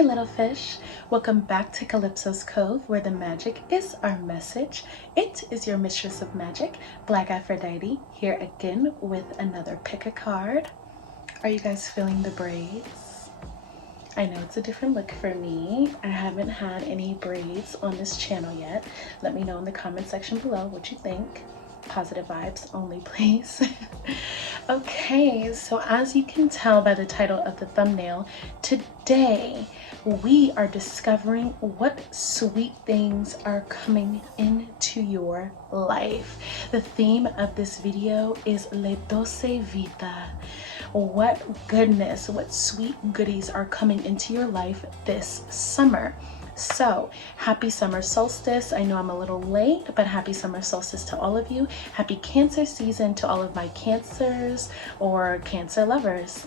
my little fish. Welcome back to Calypso's Cove, where the magic is our message. It is your mistress of magic, BlkAfroditee, here again with another pick a card. Are you guys feeling the braids? I know it's a different look for me. I haven't had any braids on this channel yet. Let me know in the comment section below what you think. Positive vibes only, please. Okay, so as you can tell by the title of the thumbnail, today we are discovering what sweet things are coming into your life. The theme of this video is Le Doce Vita. What goodness, what sweet goodies are coming into your life this summer. So happy summer solstice. I know I'm a little late, but happy summer solstice to all of you. Happy Cancer season to all of my Cancers or Cancer lovers.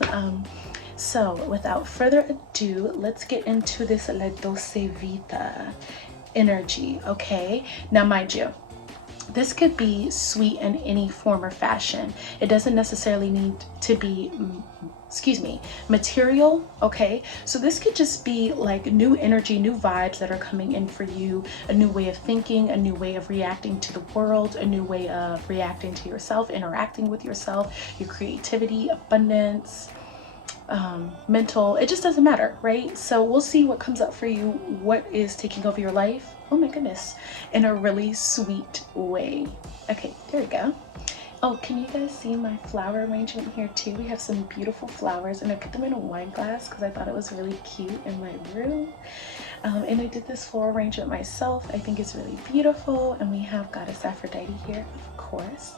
So without further ado, let's get into this La Doce Vita energy, okay? Now mind you, this could be sweet in any form or fashion. It doesn't necessarily need to be material, okay? So this could just be like new energy, new vibes that are coming in for you, a new way of thinking, a new way of reacting to the world, a new way of reacting to yourself, interacting with yourself, your creativity, abundance, mental, it just doesn't matter, right? So we'll see what comes up for you, what is taking over your life, oh my goodness, in a really sweet way. Okay, there we go. Oh, can you guys see my flower arrangement here too? We have some beautiful flowers, and I put them in a wine glass because I thought it was really cute in my room. And I did this floral arrangement myself. I think it's really beautiful, and we have Goddess Aphrodite here, of course.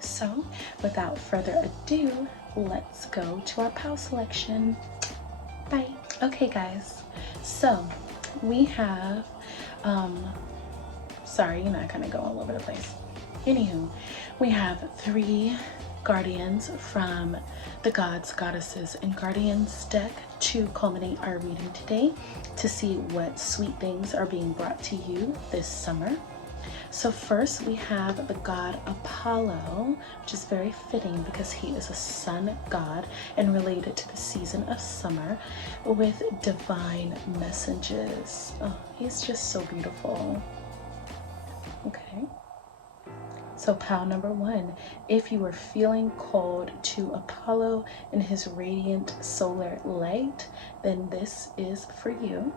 So without further ado, let's go to our POW selection. Bye. Okay guys, so we have, sorry, you know, I kind of go all over the place. Anywho, we have 3 guardians from the Gods, Goddesses, and Guardians deck to culminate our reading today to see what sweet things are being brought to you this summer. So first we have the god Apollo, which is very fitting because he is a sun god and related to the season of summer, with divine messages. Oh, he's just so beautiful. Okay. So POW number 1, if you are feeling called to Apollo and his radiant solar light, then this is for you.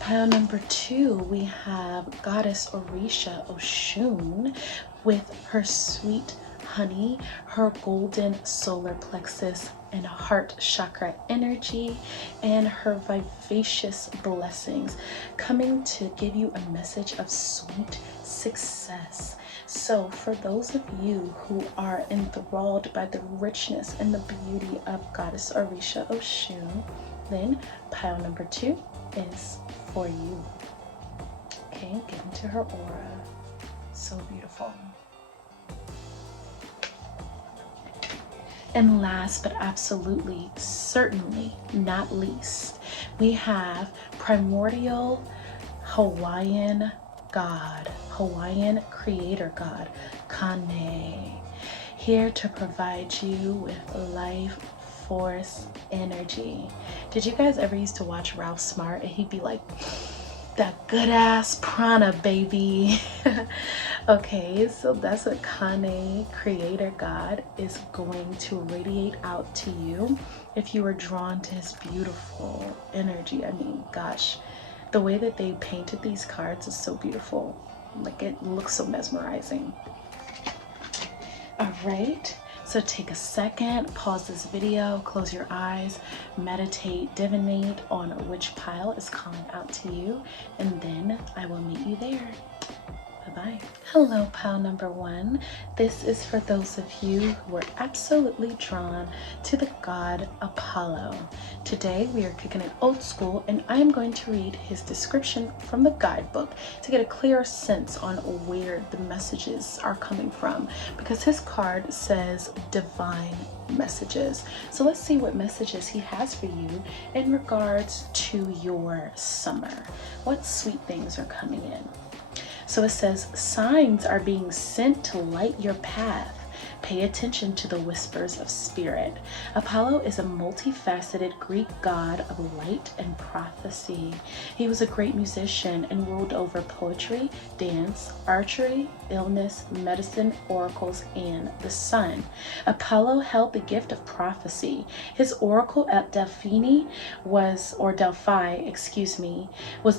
POW number 2, we have Goddess Orisha Oshun with her sweet honey, her golden solar plexus and heart chakra energy, and her vivacious blessings, coming to give you a message of sweet success. So for those of you who are enthralled by the richness and the beauty of Goddess Orisha Oshun, then POW number 2 is for you. Okay, get into her aura. So beautiful. And last but absolutely, certainly not least, we have primordial Hawaiian god, Hawaiian creator god, Kāne, here to provide you with life force energy. Did you guys ever used to watch Ralph Smart and he'd be like, that good ass prana, baby? Okay, so that's what Kāne, creator god, is going to radiate out to you if you are drawn to his beautiful energy. I mean, gosh, the way that they painted these cards is so beautiful. Like, it looks so mesmerizing. All right, so take a second, pause this video, close your eyes, meditate, divinate on which pile is calling out to you, and then I will meet you there. Bye-bye. Hello, POW number 1. This is for those of you who were absolutely drawn to the god Apollo. Today we are kicking it old school, and I am going to read his description from the guidebook to get a clearer sense on where the messages are coming from, because his card says divine messages. So let's see what messages he has for you in regards to your summer. What sweet things are coming in? So it says, signs are being sent to light your path. Pay attention to the whispers of spirit. Apollo is a multifaceted Greek god of light and prophecy. He was a great musician and ruled over poetry, dance, archery, illness, medicine, oracles, and the sun. Apollo held the gift of prophecy. His oracle at Delphi was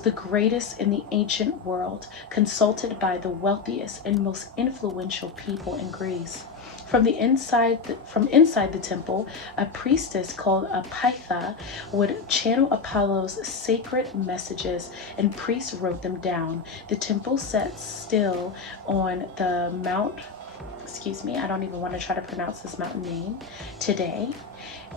the greatest in the ancient world, consulted by the wealthiest and most influential people in Greece. From inside the temple, a priestess called a Pytha would channel Apollo's sacred messages, and priests wrote them down. The temple sat still on the Mount, I don't even want to try to pronounce this mountain name today.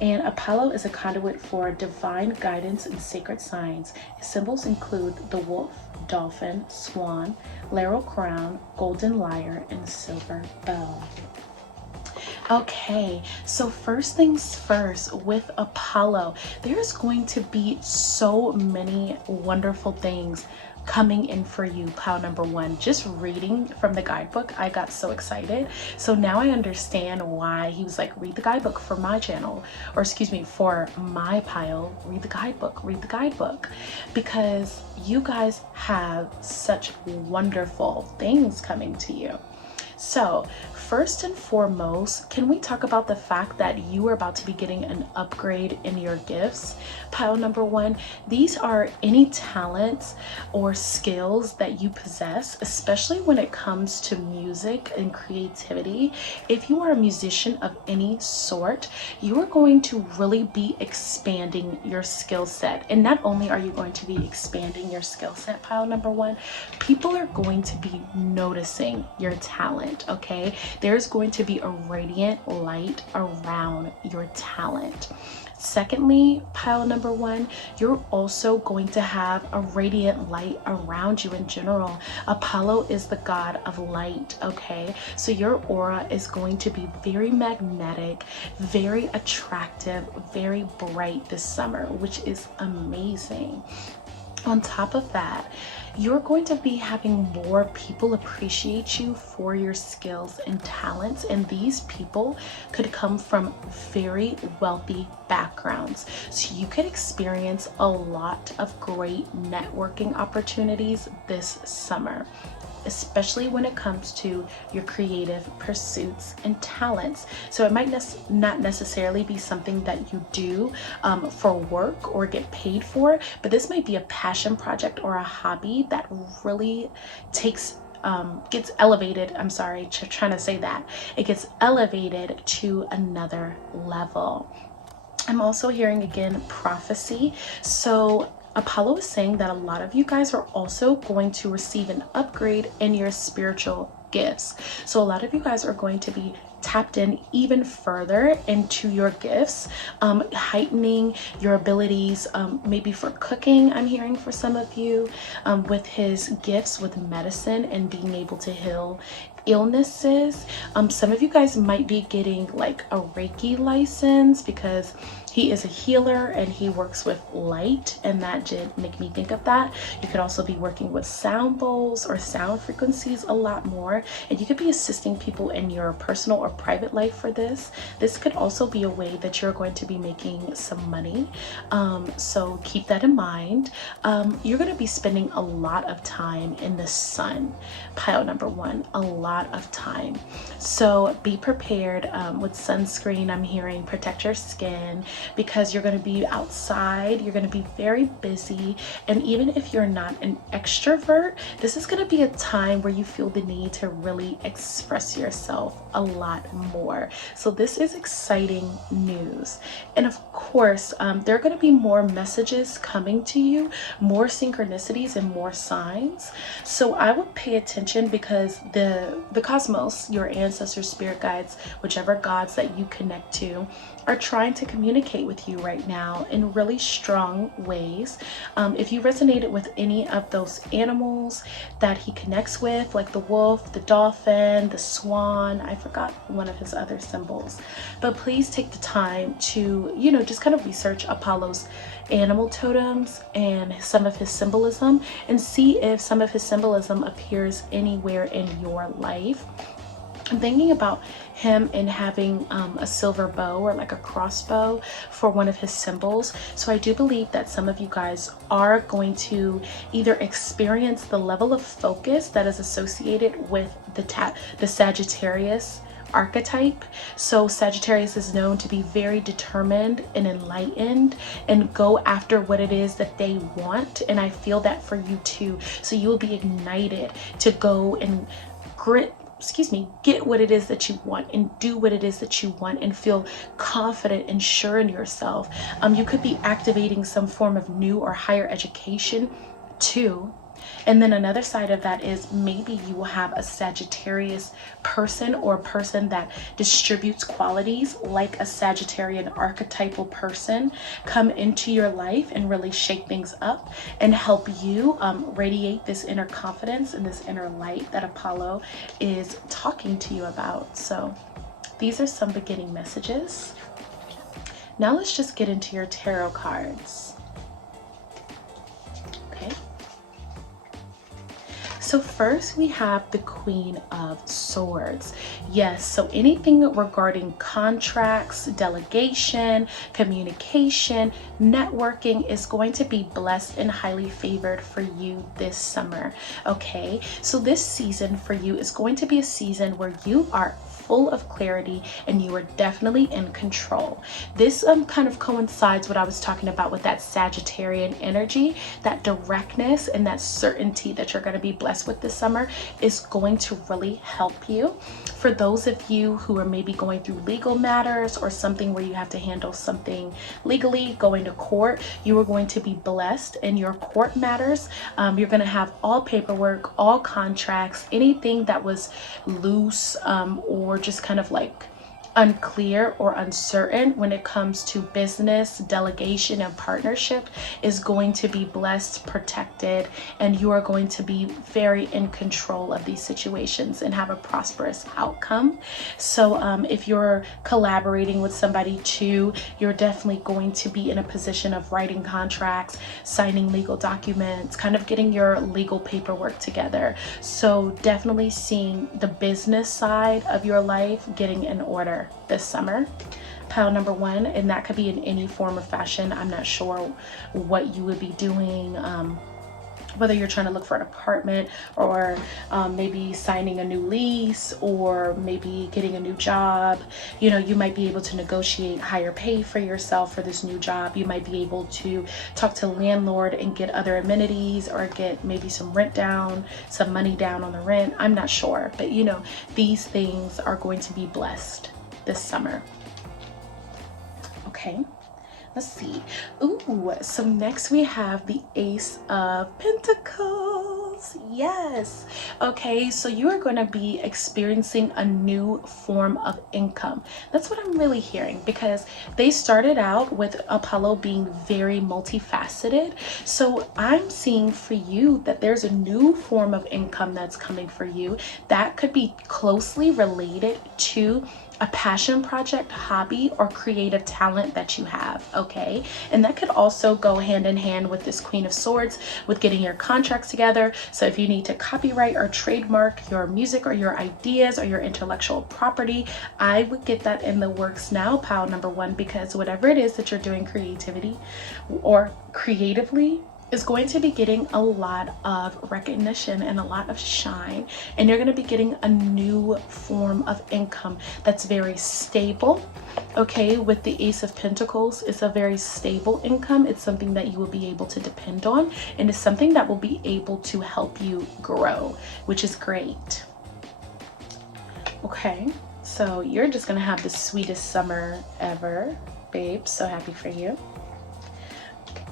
And Apollo is a conduit for divine guidance and sacred signs. His symbols include the wolf, dolphin, swan, laurel crown, golden lyre, and silver bell. Okay, so first things first, with Apollo, there's going to be so many wonderful things coming in for you, pile number one. Just reading from the guidebook, I got so excited. So now I understand why he was like, read the guidebook for my channel, or excuse me, for my pile, read the guidebook, because you guys have such wonderful things coming to you. So first and foremost, can we talk about the fact that you are about to be getting an upgrade in your gifts? Pile number one, these are any talents or skills that you possess, especially when it comes to music and creativity. If you are a musician of any sort, you are going to really be expanding your skill set. And not only are you going to be expanding your skill set, pile number one, people are going to be noticing your talent. Okay, there's going to be a radiant light around your talent. Secondly, pile number one, you're also going to have a radiant light around you in general. Apollo is the god of light, okay? So your aura is going to be very magnetic, very attractive, very bright this summer, which is amazing. On top of that, you're going to be having more people appreciate you for your skills and talents, and these people could come from very wealthy backgrounds. So you could experience a lot of great networking opportunities this summer, especially when it comes to your creative pursuits and talents. So it might not necessarily be something that you do for work or get paid for, but this might be a passion project or a hobby that really gets elevated. It gets elevated to another level. I'm also hearing again prophecy. So Apollo is saying that a lot of you guys are also going to receive an upgrade in your spiritual gifts. So a lot of you guys are going to be tapped in even further into your gifts, heightening your abilities, maybe for cooking. I'm hearing for some of you with his gifts with medicine and being able to heal illnesses. Some of you guys might be getting like a Reiki license because he is a healer and he works with light, and that did make me think of that. You could also be working with sound bowls or sound frequencies a lot more, and you could be assisting people in your personal or private life for this. This could also be a way that you're going to be making some money, so keep that in mind. You're going to be spending a lot of time in the sun, pile number one, a lot of time. So be prepared with sunscreen. I'm hearing protect your skin, because you're going to be outside, you're going to be very busy, and even if you're not an extrovert, this is going to be a time where you feel the need to really express yourself a lot more. So this is exciting news. And of course, there are going to be more messages coming to you, more synchronicities and more signs. So I would pay attention, because the cosmos, your ancestors, spirit guides, whichever gods that you connect to, are trying to communicate with you right now in really strong ways. If you resonated with any of those animals that he connects with, like the wolf, the dolphin, the swan, I forgot one of his other symbols, but please take the time to, just kind of research Apollo's animal totems and some of his symbolism, and see if some of his symbolism appears anywhere in your life. I'm thinking about him and having a silver bow or like a crossbow for one of his symbols. So I do believe that some of you guys are going to either experience the level of focus that is associated with the Sagittarius archetype. So Sagittarius is known to be very determined and enlightened and go after what it is that they want, and I feel that for you too. So you will be ignited to go and get what it is that you want and do what it is that you want and feel confident and sure in yourself. You could be activating some form of new or higher education too. And then another side of that is maybe you will have a Sagittarius person or a person that distributes qualities like a Sagittarian archetypal person come into your life and really shake things up and help you radiate this inner confidence and this inner light that Apollo is talking to you about. So these are some beginning messages. Now let's just get into your tarot cards. Okay. So first we have the Queen of Swords. Yes, so anything regarding contracts, delegation, communication, networking is going to be blessed and highly favored for you this summer. Okay, so this season for you is going to be a season where you are full of clarity and you are definitely in control. This kind of coincides what I was talking about with that Sagittarian energy. That directness and that certainty that you're going to be blessed with this summer is going to really help you. For those of you who are maybe going through legal matters or something where you have to handle something legally, going to court, you are going to be blessed in your court matters. You're going to have all paperwork, all contracts, anything that was loose or just kind of like unclear or uncertain when it comes to business, delegation, and partnership is going to be blessed, protected, and you are going to be very in control of these situations and have a prosperous outcome. So if you're collaborating with somebody too, you're definitely going to be in a position of writing contracts, signing legal documents, kind of getting your legal paperwork together. So definitely seeing the business side of your life getting in order this summer. Pile number one, and that could be in any form of fashion. I'm not sure what you would be doing, whether you're trying to look for an apartment or maybe signing a new lease or maybe getting a new job. You know, you might be able to negotiate higher pay for yourself for this new job. You might be able to talk to the landlord and get other amenities or get maybe some rent down, some money down on the rent. I'm not sure, but you know, these things are going to be blessed this summer. Okay. Let's see. Ooh, so next we have the Ace of Pentacles. Yes. Okay, so you are going to be experiencing a new form of income. That's what I'm really hearing, because they started out with Apollo being very multifaceted. So I'm seeing for you that there's a new form of income that's coming for you that could be closely related to a passion project, hobby, or creative talent that you have, okay? And that could also go hand in hand with this Queen of Swords, with getting your contracts together. So if you need to copyright or trademark your music or your ideas or your intellectual property, I would get that in the works now, pile number one, because whatever it is that you're doing creativity or creatively is going to be getting a lot of recognition and a lot of shine, and you're going to be getting a new form of income that's very stable. Okay, with the Ace of Pentacles, it's a very stable income. It's something that you will be able to depend on, and it's something that will be able to help you grow, which is great. Okay, so you're just going to have the sweetest summer ever, babe. So happy for you.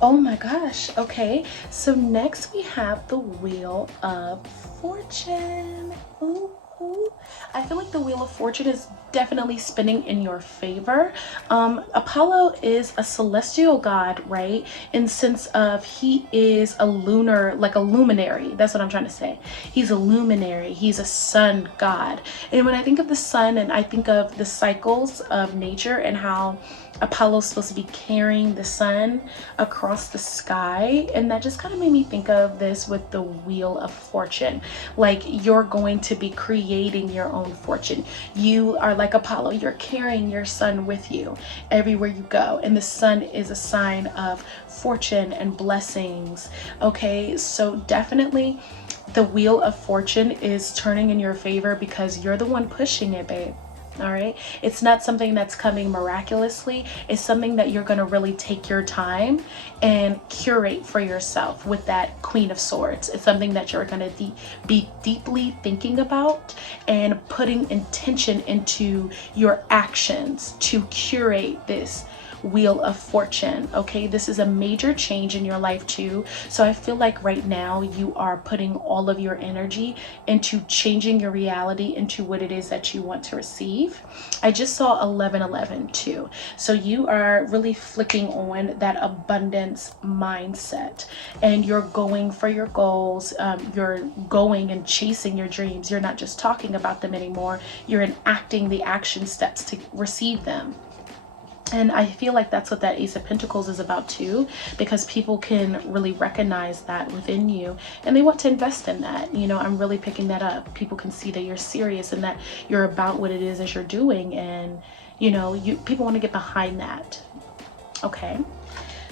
Oh my gosh. Okay, so next we have the Wheel of Fortune. Ooh, ooh. I feel like the Wheel of Fortune is definitely spinning in your favor. Apollo is a celestial god, right? In sense of he is a lunar, like a luminary. That's what I'm trying to say. He's a luminary. He's a sun god. And when I think of the sun and I think of the cycles of nature and how Apollo's supposed to be carrying the sun across the sky, and that just kind of made me think of this with the Wheel of Fortune. Like, you're going to be creating your own own fortune. You are like Apollo. You're carrying your sun with you everywhere you go. And the sun is a sign of fortune and blessings. Okay, so definitely the wheel of fortune is turning in your favor because you're the one pushing it, babe. All right, it's not something that's coming miraculously. It's something that you're going to really take your time and curate for yourself with that Queen of Swords. It's something that you're going to be deeply thinking about and putting intention into your actions to curate this wheel of fortune. Okay, this is a major change in your life too. So I feel like right now you are putting all of your energy into changing your reality into what it is that you want to receive. I just saw 1111 too. So you are really flicking on that abundance mindset and you're going for your goals. You're going and chasing your dreams. You're not just talking about them anymore. You're enacting the action steps to receive them. And I feel like that's what that Ace of Pentacles is about too, because people can really recognize that within you and they want to invest in that. You know, I'm really picking that up. People can see that you're serious and that you're about what it is that you're doing. And, you know, people want to get behind that. Okay.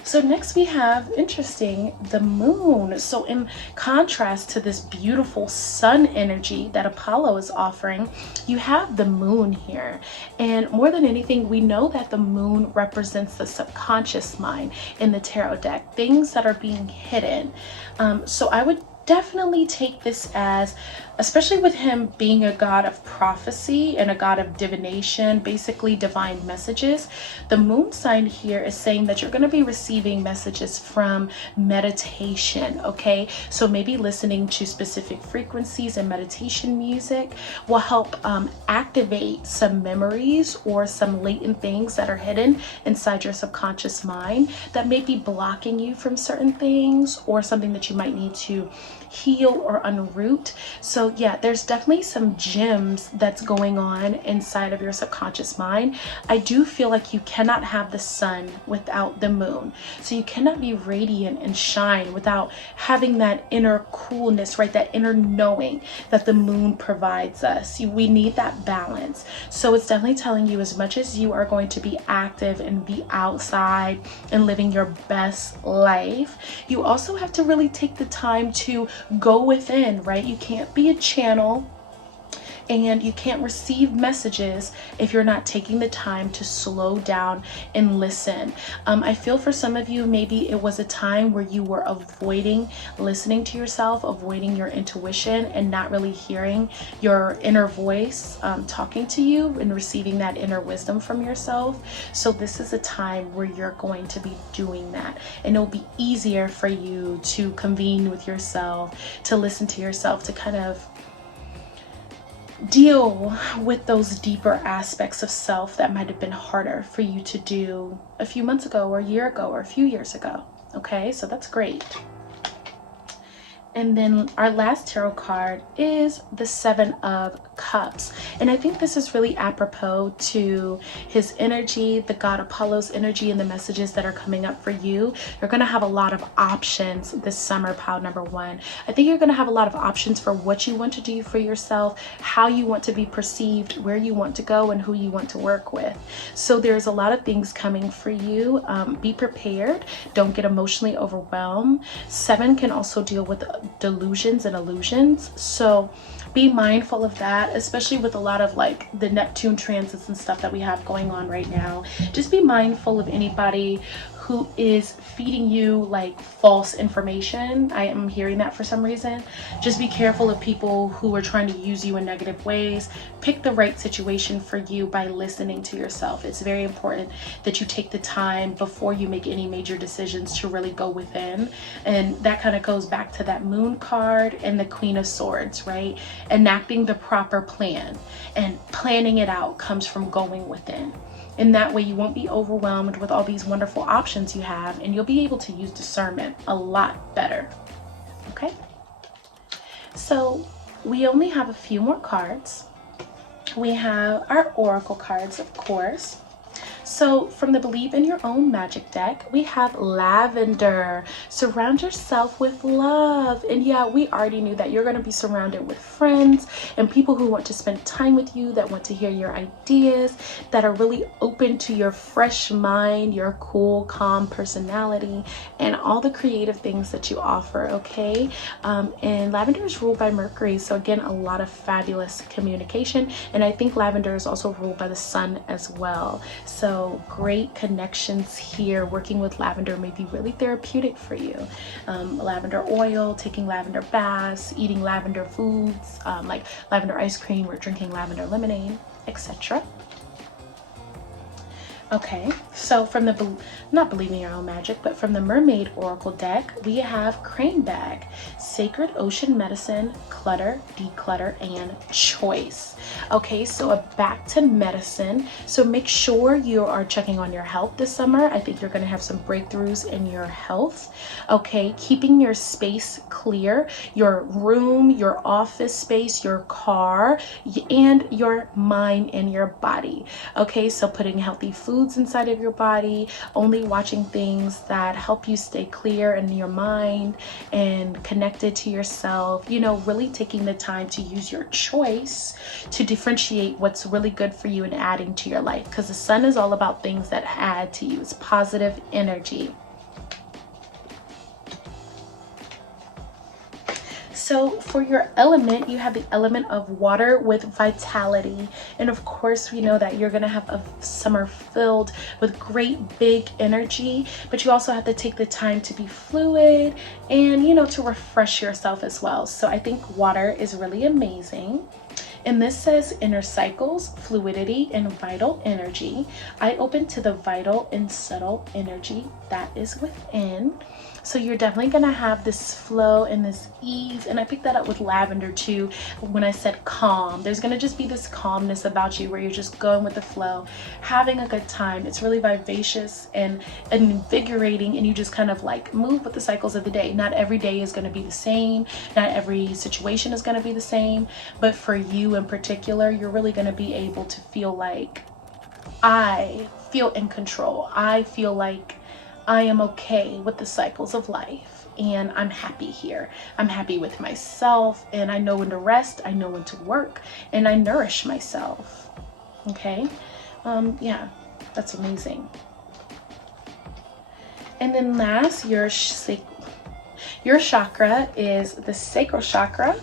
So next we have, interesting, the moon. So in contrast to this beautiful sun energy that Apollo is offering, you have the moon here. And more than anything, we know that the moon represents the subconscious mind in the tarot deck, things that are being hidden. So I would definitely take this as, especially with him being a god of prophecy and a god of divination, basically divine messages, the moon sign here is saying that you're going to be receiving messages from meditation. Okay, so maybe listening to specific frequencies and meditation music will help activate some memories or some latent things that are hidden inside your subconscious mind that may be blocking you from certain things or something that you might need to heal or unroot. So yeah, there's definitely some gems that's going on inside of your subconscious mind. I do feel like you cannot have the sun without the moon. So you cannot be radiant and shine without having that inner coolness, right? That inner knowing that the moon provides us. We need that balance. So it's definitely telling you, as much as you are going to be active and be outside and living your best life, you also have to really take the time to go within, right? You can't be a channel and you can't receive messages if you're not taking the time to slow down and listen. I feel for some of you, maybe it was a time where you were avoiding listening to yourself, avoiding your intuition, and not really hearing your inner voice talking to you and receiving that inner wisdom from yourself. So this is a time where you're going to be doing that, and it'll be easier for you to convene with yourself, to listen to yourself, to kind of deal with those deeper aspects of self that might have been harder for you to do a few months ago or a year ago or a few years ago. Okay, so that's great. And then our last tarot card is the Seven of Cups. And I think this is really apropos to his energy, the god Apollo's energy, and the messages that are coming up for you. You're going to have a lot of options this summer, pile number one. I think you're going to have a lot of options for what you want to do for yourself, how you want to be perceived, where you want to go, and who you want to work with. So there's a lot of things coming for you. Be prepared. Don't get emotionally overwhelmed. Seven can also deal with delusions and illusions, so be mindful of that, especially with a lot of like the Neptune transits and stuff that we have going on right now. Just be mindful of anybody who is feeding you like false information. I am hearing that for some reason. Just be careful of people who are trying to use you in negative ways. Pick the right situation for you by listening to yourself. It's very important that you take the time before you make any major decisions to really go within. And that kind of goes back to that moon card and the Queen of Swords, right? Enacting the proper plan and planning it out comes from going within. In that way, you won't be overwhelmed with all these wonderful options you have, and you'll be able to use discernment a lot better. Okay? So we only have a few more cards. We have our oracle cards, of course. So from the Believe in Your Own Magic deck, we have lavender. Surround yourself with love. And yeah, we already knew that you're going to be surrounded with friends and people who want to spend time with you, that want to hear your ideas, that are really open to your fresh mind, your cool, calm personality, and all the creative things that you offer, okay? And lavender is ruled by Mercury. So again, a lot of fabulous communication. And I think lavender is also ruled by the sun as well. So great connections here. Working with lavender may be really therapeutic for you. Lavender oil, taking lavender baths, eating lavender foods, like lavender ice cream or drinking lavender lemonade, etc. Okay, so from the, not Believing Your Own Magic, but from the Mermaid Oracle deck, we have Crane Bag, Sacred Ocean Medicine, Clutter, Declutter, and Choice. Okay, so back to medicine. So make sure you are checking on your health this summer. I think you're going to have some breakthroughs in your health. Okay, keeping your space clear, your room, your office space, your car, and your mind and your body. Okay, so putting healthy foods inside of your body, only watching things that help you stay clear in your mind and connected to yourself, you know, really taking the time to use your choice to differentiate what's really good for you and adding to your life, because the sun is all about things that add to you. It's positive energy. So for your element, you have the element of water with vitality. And of course, we know that you're going to have a summer filled with great big energy, but you also have to take the time to be fluid and, you know, to refresh yourself as well. So I think water is really amazing. And this says inner cycles, fluidity, and vital energy. I open to the vital and subtle energy that is within. So you're definitely gonna have this flow and this ease. And I picked that up with lavender too when I said calm. There's gonna just be this calmness about you where you're just going with the flow, having a good time. It's really vivacious and invigorating, and you just kind of like move with the cycles of the day. Not every day is gonna be the same. Not every situation is gonna be the same. But for you in particular, you're really gonna be able to feel like, I feel in control. I feel like I am okay with the cycles of life, and I'm happy here. I'm happy with myself, and I know when to rest, I know when to work, and I nourish myself. Okay, yeah, that's amazing. And then last, your chakra is the sacral chakra,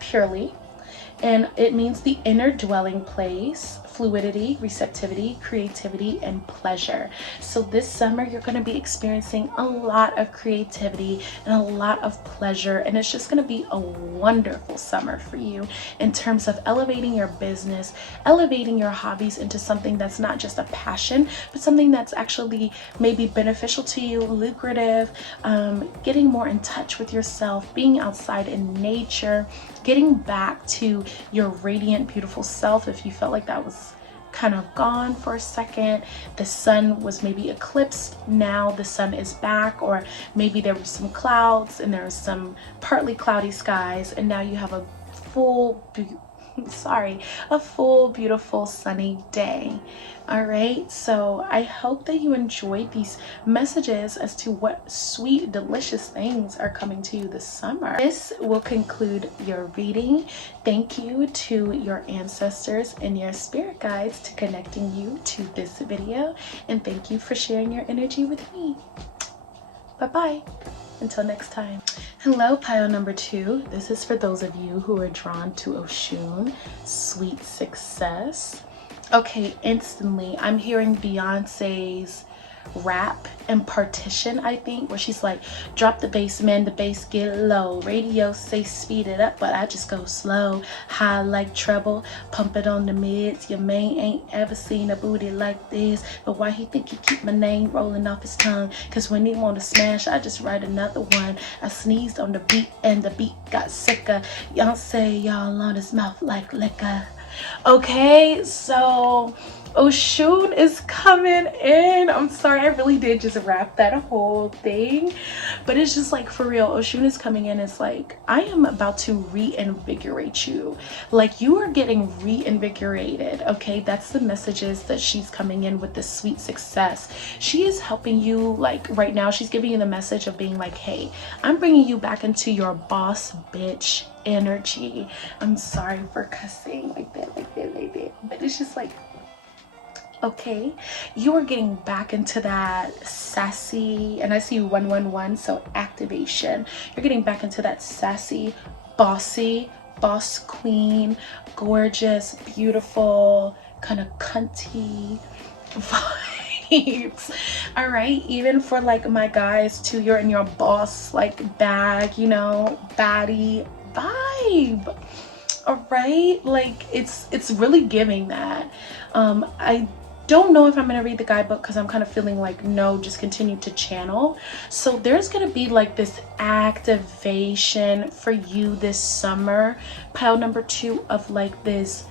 purely, and it means the inner dwelling place, fluidity, receptivity, creativity, and pleasure. So this summer you're going to be experiencing a lot of creativity and a lot of pleasure, and it's just going to be a wonderful summer for you in terms of elevating your business, elevating your hobbies into something that's not just a passion, but something that's actually maybe beneficial to you, lucrative, getting more in touch with yourself, being outside in nature, getting back to your radiant, beautiful self. If you felt like that was kind of gone for a second, the sun was maybe eclipsed, now the sun is back, or maybe there were some clouds and there was some partly cloudy skies, and now you have a full beautiful sunny day. All right, so I hope that you enjoyed these messages as to what sweet, delicious things are coming to you this summer. This will conclude your reading. Thank you to your ancestors and your spirit guides to connecting you to this video, and thank you for sharing your energy with me. Bye-bye. Until next time. Hello, pile number 2. This is for those of you who are drawn to Oshun, sweet success. Okay, instantly I'm hearing Beyonce's rap and Partition, I think, where she's like, drop the bass, man, the bass get low, radio say speed it up, but I just go slow, high like treble, pump it on the mids. Your man ain't ever seen a booty like this, but why he think he keep my name rolling off his tongue? Cause when he want to smash, I just write another one. I sneezed on the beat and the beat got sicker. Y'all say y'all on his mouth like liquor. Okay, so Oshun is coming in. I'm sorry, I really did just wrap that whole thing, but it's just like, for real, Oshun is coming in. It's like, I am about to reinvigorate you. Like, you are getting reinvigorated, okay? That's the messages that she's coming in with, this sweet success. She is helping you, like, right now, she's giving you the message of being like, hey, I'm bringing you back into your boss bitch energy. I'm sorry for cussing like that, but it's just like, okay, you are getting back into that sassy, and I see 111, so activation. You're getting back into that sassy, bossy, boss queen, gorgeous, beautiful, kind of cunty vibes. All right, even for like my guys too, you're in your boss like bag, you know, baddie vibe. All right, like it's really giving that. I don't know if I'm gonna read the guidebook because I'm kind of feeling like, no, just continue to channel. So there's gonna be like this activation for you this summer, pile number 2, of like this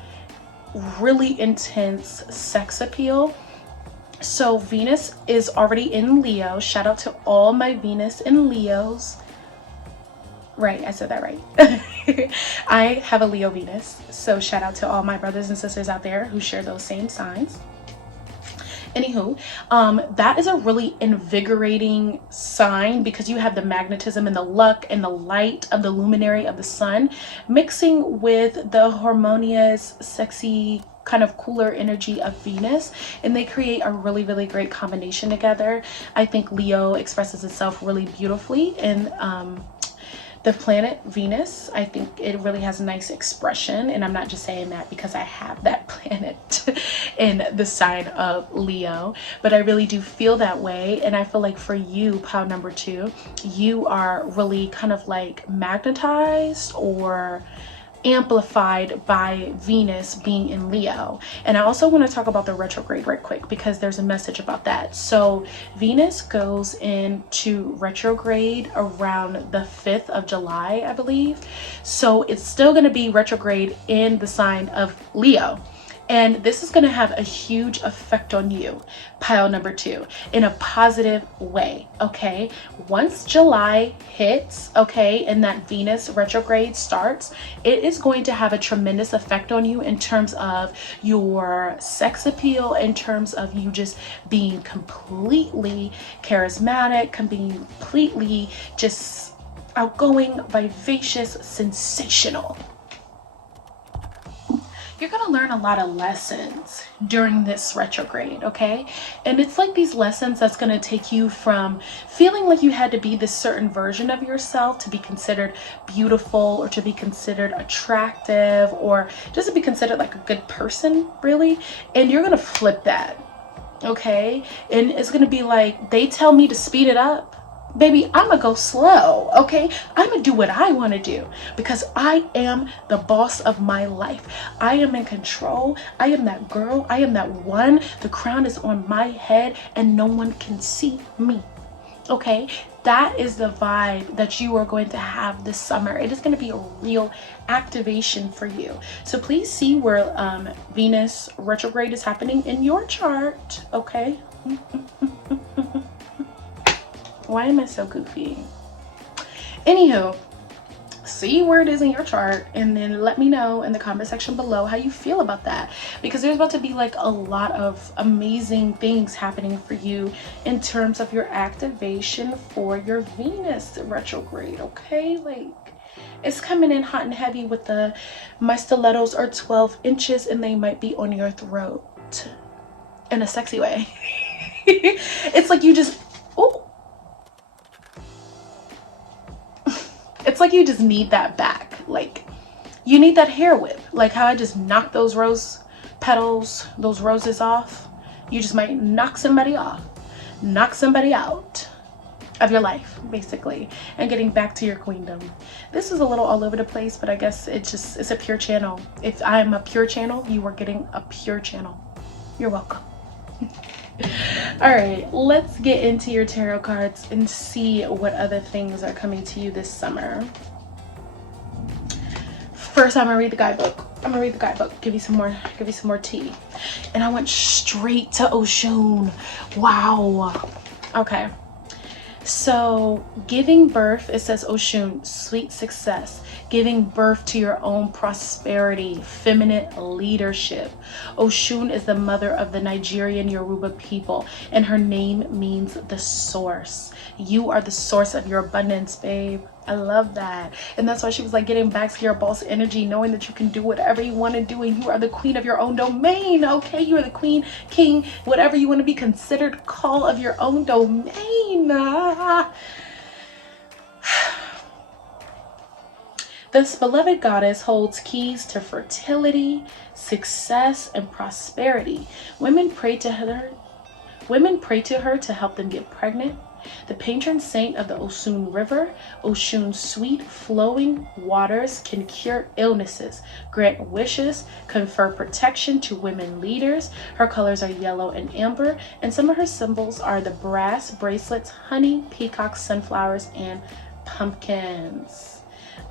really intense sex appeal. So Venus is already in Leo. Shout out to all my Venus and Leos. Right, I said that right. I have a Leo Venus, so shout out to all my brothers and sisters out there who share those same signs. Anywho, that is a really invigorating sign because you have the magnetism and the luck and the light of the luminary of the sun mixing with the harmonious, sexy, kind of cooler energy of Venus, and they create a really, really great combination together. I think Leo expresses itself really beautifully in the planet Venus. I think it really has a nice expression, and I'm not just saying that because I have that planet in the sign of Leo, but I really do feel that way. And I feel like for you, pile number 2, you are really kind of like magnetized or amplified by Venus being in Leo. And I also want to talk about the retrograde right quick because there's a message about that. So Venus goes into retrograde around the 5th of July, I believe. So it's still going to be retrograde in the sign of Leo. And this is going to have a huge effect on you, pile number 2, in a positive way, okay? Once July hits, okay, and that Venus retrograde starts, it is going to have a tremendous effect on you in terms of your sex appeal, in terms of you just being completely charismatic, completely just outgoing, vivacious, sensational. You're going to learn a lot of lessons during this retrograde, okay? And it's like these lessons that's going to take you from feeling like you had to be this certain version of yourself to be considered beautiful or to be considered attractive or just to be considered like a good person, really. And you're going to flip that, okay? And it's going to be like, they tell me to speed it up. Baby, I'm gonna go slow, okay? I'm gonna do what I want to do because I am the boss of my life. I am in control. I am that girl. I am that one. The crown is on my head and no one can see me, okay? That is the vibe that you are going to have this summer. It is going to be a real activation for you. So please see where Venus retrograde is happening in your chart, okay? Why am I so goofy? Anywho, see where it is in your chart and then let me know in the comment section below how you feel about that, because there's about to be like a lot of amazing things happening for you in terms of your activation for your Venus retrograde, okay? Like, it's coming in hot and heavy with my stilettos are 12 inches and they might be on your throat in a sexy way. It's like you just, oh, it's like you just need that back. Like you need that hair whip, like how I just knocked those rose petals, those roses off. You just might knock somebody off, knock somebody out of your life, basically, and getting back to your queendom. This is a little all over the place, but I guess it's a pure channel. If I'm a pure channel, you are getting a pure channel. You're welcome. All right, let's get into your tarot cards and see what other things are coming to you this summer. First, I'm gonna read the guidebook. I'm gonna read the guidebook, give you some more tea. And I went straight to Oshun. Wow. Okay. So giving birth, it says Oshun, sweet success, giving birth to your own prosperity, feminine leadership. Oshun is the mother of the Nigerian Yoruba people, and her name means the source. You are the source of your abundance, babe. I love that. And that's why she was like, getting back to your boss energy, knowing that you can do whatever you want to do, and you are the queen of your own domain. Okay, you are the queen, king, whatever you want to be considered, call of your own domain. This beloved goddess holds keys to fertility, success, and prosperity. Women pray to her to help them get pregnant. The patron saint of the Oshun River, Oshun's sweet flowing waters can cure illnesses, grant wishes, confer protection to women leaders. Her colors are yellow and amber, and some of her symbols are the brass bracelets, honey, peacocks, sunflowers, and pumpkins.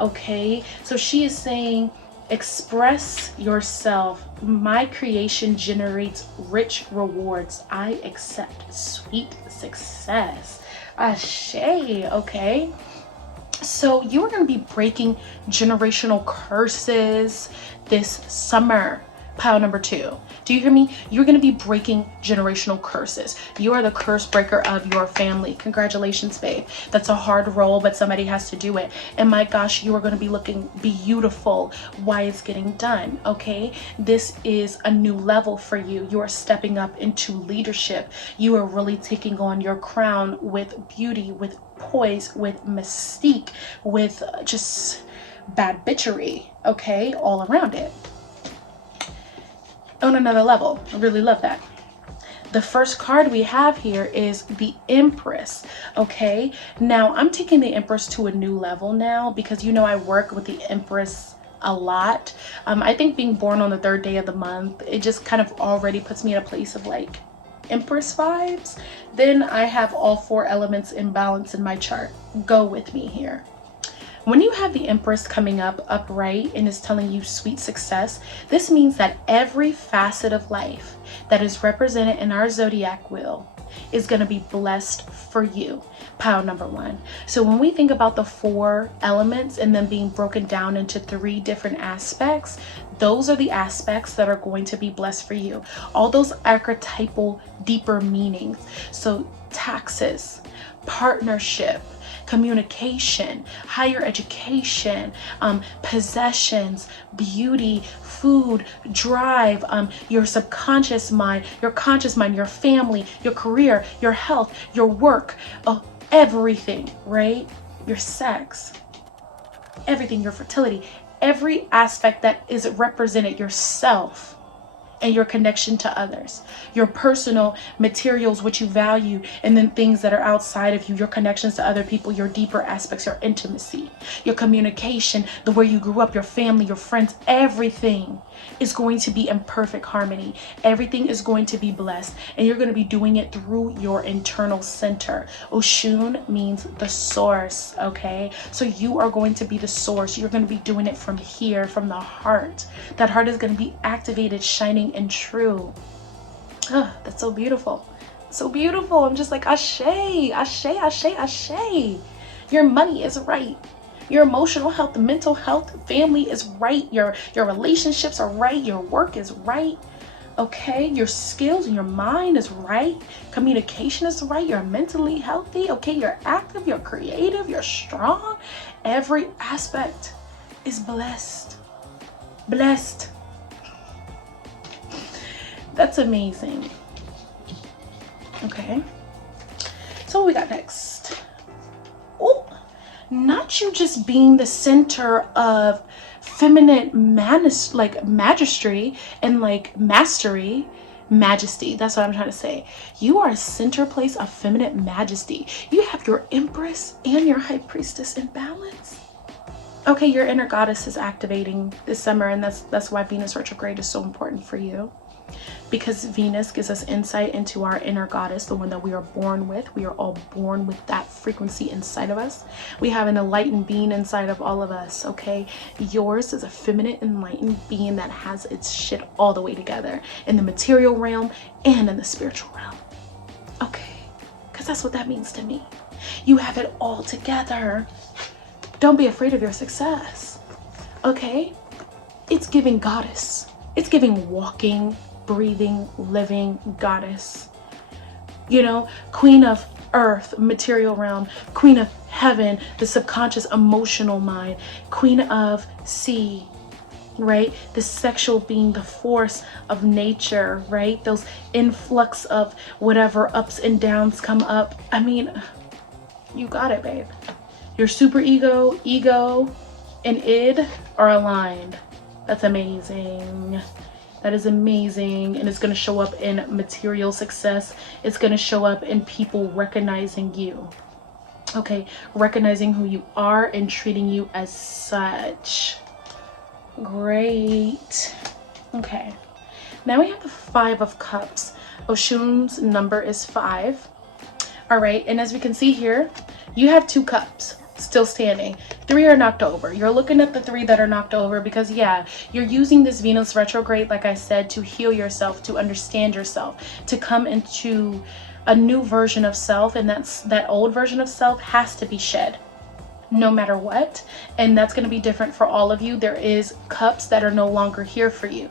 Okay, so she is saying, express yourself. My creation generates rich rewards. I accept sweet success. Ashe. Okay, so you are going to be breaking generational curses this summer. Pile number 2. Do you hear me? You're going to be breaking generational curses. You are the curse breaker of your family. Congratulations, babe. That's a hard role, but somebody has to do it. And my gosh, you are going to be looking beautiful while it's getting done. Okay, this is a new level for you. You are stepping up into leadership. You are really taking on your crown with beauty, with poise, with mystique, with just bad bitchery. Okay, all around it. On another level. I really love that. The first card we have here is the Empress. Okay, now I'm taking the Empress to a new level now, because you know I work with the Empress a lot. I think being born on the 3rd day of the month, it just kind of already puts me in a place of like Empress vibes. Then I have all 4 elements in balance in my chart. Go with me here. When you have the Empress coming up upright and is telling you sweet success, this means that every facet of life that is represented in our zodiac wheel is going to be blessed for you. Pile number 1. So when we think about the 4 elements and then being broken down into 3 different aspects, those are the aspects that are going to be blessed for you. All those archetypal deeper meanings. So taxes, partnership, communication, higher education, possessions, beauty, food, drive, your subconscious mind, your conscious mind, your family, your career, your health, your work, everything, right? Your sex, everything, your fertility, every aspect that is represented, yourself and your connection to others, your personal materials, what you value, and then things that are outside of you, your connections to other people, your deeper aspects, your intimacy, your communication, the way you grew up, your family, your friends, everything is going to be in perfect harmony. Everything is going to be blessed, and you're going to be doing it through your internal center. Oshun means the source. Okay, so you are going to be the source. You're going to be doing it from here, from the heart. That heart is going to be activated, shining, and true. That's so beautiful. So beautiful. I'm just like, ashe, ashe, ashe, ashe. Your money is right. Your emotional health, mental health, family is right. Your relationships are right. Your work is right. Okay, your skills and your mind is right. Communication is right. You're mentally healthy. Okay, you're active, you're creative, you're strong. Every aspect is blessed. Blessed. That's amazing. Okay, so what we got next? Oh, not you just being the center of feminine magistry and like mastery, majesty. That's what I'm trying to say. You are a center place of feminine majesty. You have your Empress and your High Priestess in balance. Okay, your inner goddess is activating this summer, and that's why Venus retrograde is so important for you. because Venus gives us insight into our inner goddess, the one that we are born with. We are all born with that frequency inside of us. We have an enlightened being inside of all of us, okay? Yours is a feminine enlightened being that has its shit all the way together in the material realm and in the spiritual realm, okay? Because that's what that means to me. You have it all together. Don't be afraid of your success, okay? It's giving goddess. It's giving walking, breathing, living goddess. You know, queen of earth, material realm, queen of heaven, the subconscious emotional mind, queen of sea, right? The sexual being, the force of nature, right? Those influx of whatever ups and downs come up. I mean, you got it, babe. Your super ego, and id are aligned. That's amazing. That is amazing. And it's going to show up in material success. It's going to show up in people recognizing you. Okay, recognizing who you are and treating you as such. Great. Okay, now we have the 5 of Cups. Oshun's number is 5. All right, and as we can see here, you have 2 cups still standing. 3 are knocked over. You're looking at the 3 that are knocked over because, yeah, you're using this Venus retrograde, like I said, to heal yourself, to understand yourself, to come into a new version of self, and that old version of self has to be shed no matter what. And that's going to be different for all of you. There is cups that are no longer here for you,